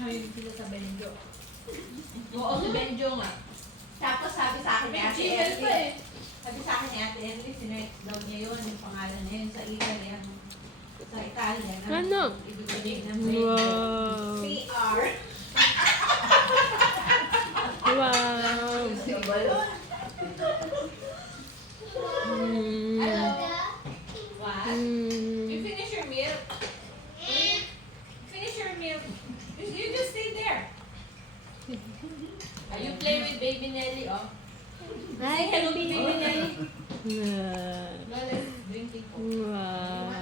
Ayun sila sa Benjo. Oo, si Benjo nga. Tapos sabi sa akin ni May Ate Gmail pa Erly. eh. Sabi sa akin ni Ate Erly, sinerch daw niya yun, yung pangalan niya yun sa Italian. Sa Italian. Ano? Ibig sabihin ng Benjo. Wow. CR. Wow. Mm. Hello? What? You Mm. finish your meal? Finish your meal. You just stay there. You play with baby Nelly, oh. Say hello to baby Nelly. Wow. Well, let's drink it. Wow.